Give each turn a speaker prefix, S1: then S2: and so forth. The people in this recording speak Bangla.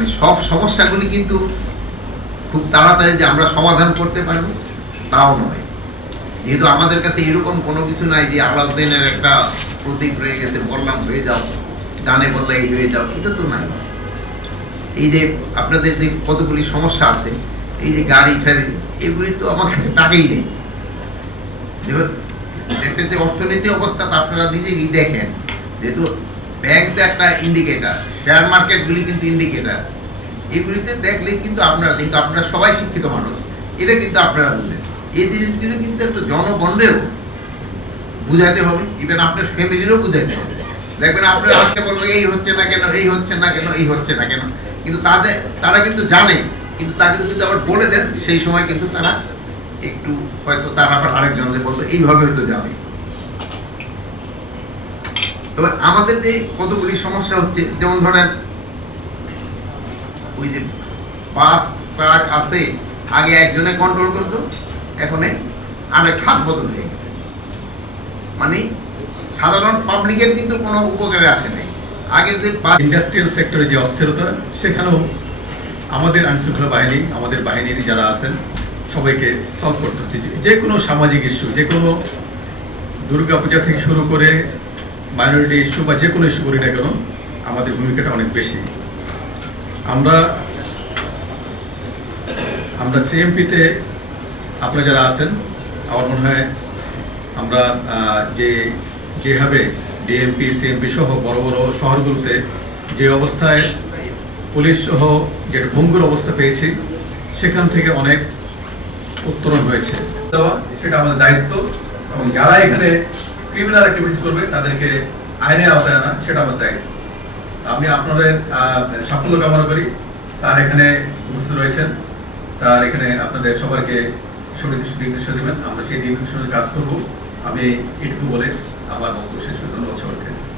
S1: মানে সব সমস্যাগুলি কিন্তু খুব তাড়াতাড়ি যে আমরা সমাধান করতে পারব, তাও নয়। যেহেতু আমাদের কাছে এরকম কোনো কিছু নাই যে আলাউদ্দিনের একটা প্রতীক রয়ে গেছে, বললাম হয়ে যাও, ডানে বললে এই হয়ে যাও, এটা তো নাই। এই যে আপনাদের যে কতগুলি সমস্যা আছে, এই যে গাড়ি ছাড়ি, এগুলি তো আমার কাছে টাকাই নেই। দেশের যে অর্থনীতি অবস্থা আপনারা নিজেই দেখেন, যেহেতু ব্যাংক তো একটা ইন্ডিকেটার শেয়ার মার্কেটগুলি কিন্তু ইন্ডিকেটার এগুলিতে দেখলেই কিন্তু আপনারা কিন্তু আপনারা সবাই শিক্ষিত মানুষ। এটা কিন্তু আপনারা বুঝেন। এই জিনিসগুলো কিন্তু একটু জনগণেরও বুঝাতে হবে। ইভেন আপনার ফ্যামিলিরও বুঝাতে হবে। দেখবেন আপনারা আজকে বলব, এই হচ্ছে না কেন, এই হচ্ছে না কেন, এই হচ্ছে না কেন? কিন্তু তাদের, তারা কিন্তু জানে। কিন্তু তাকে যদি আবার বলে দেন, সেই সময় কিন্তু তারা একটু হয়তো তারা আবার আরেকজনকে বলতো এইভাবে হয়তো যাবে। তবে আমাদের যে কতগুলি সমস্যা হচ্ছে, যেমন ধরেন ওই যে বাস, ট্রাক আছে, আগে একজনে কন্ট্রোল করতো, এখন আরেক হাত বদল হয়ে মানে সাধারণ পাবলিকের কিন্তু কোনো উপকারে আসে নাই। আগের যে
S2: ইন্ডাস্ট্রিয়াল সেক্টরে যে অস্থিরতা, সেখানেও আমাদের আইনশৃঙ্খলা বাহিনী, আমাদের বাহিনীর যারা আছেন, সবাইকে সলভ করতে হচ্ছে। যে কোনো সামাজিক ইস্যু যে কোনো দুর্গাপূজা থেকে শুরু করে মাইনরিটি ইস্যু বা যে কোনো ইস্যু করি না কেন, আমাদের ভূমিকাটা অনেক বেশি। আমরা আমরা সিএমপিতে আপনারা যারা আছেন, আমার মনে হয় আমরা যে, যেভাবে ডিএমপি সিএমপি সহ বড় বড় শহরগুলোতে যে অবস্থায় পুলিশ সহ যে ভঙ্গুর অবস্থা পেয়েছি, সেখান থেকে অনেক উত্তরণ হয়েছে। সেটা আমাদের দায়িত্ব, এবং যারা এখানে ক্রিমিনাল অ্যাক্টিভিটিস করবে, তাদেরকে আইনে আওতায় আনা, সেটা আমার দায়িত্ব। আমি আপনাদের সাফল্য কামনা করি। স্যার এখানে উপস্থিত রয়েছেন। স্যার এখানে আপনাদের সবাইকে নির্দেশনা দেবেন। আমরা সেই নির্দেশনা কাজ করব। আমি এটুকু বলে আমার বক্তব্য শেষ করে। ধন্যবাদ সবাইকে।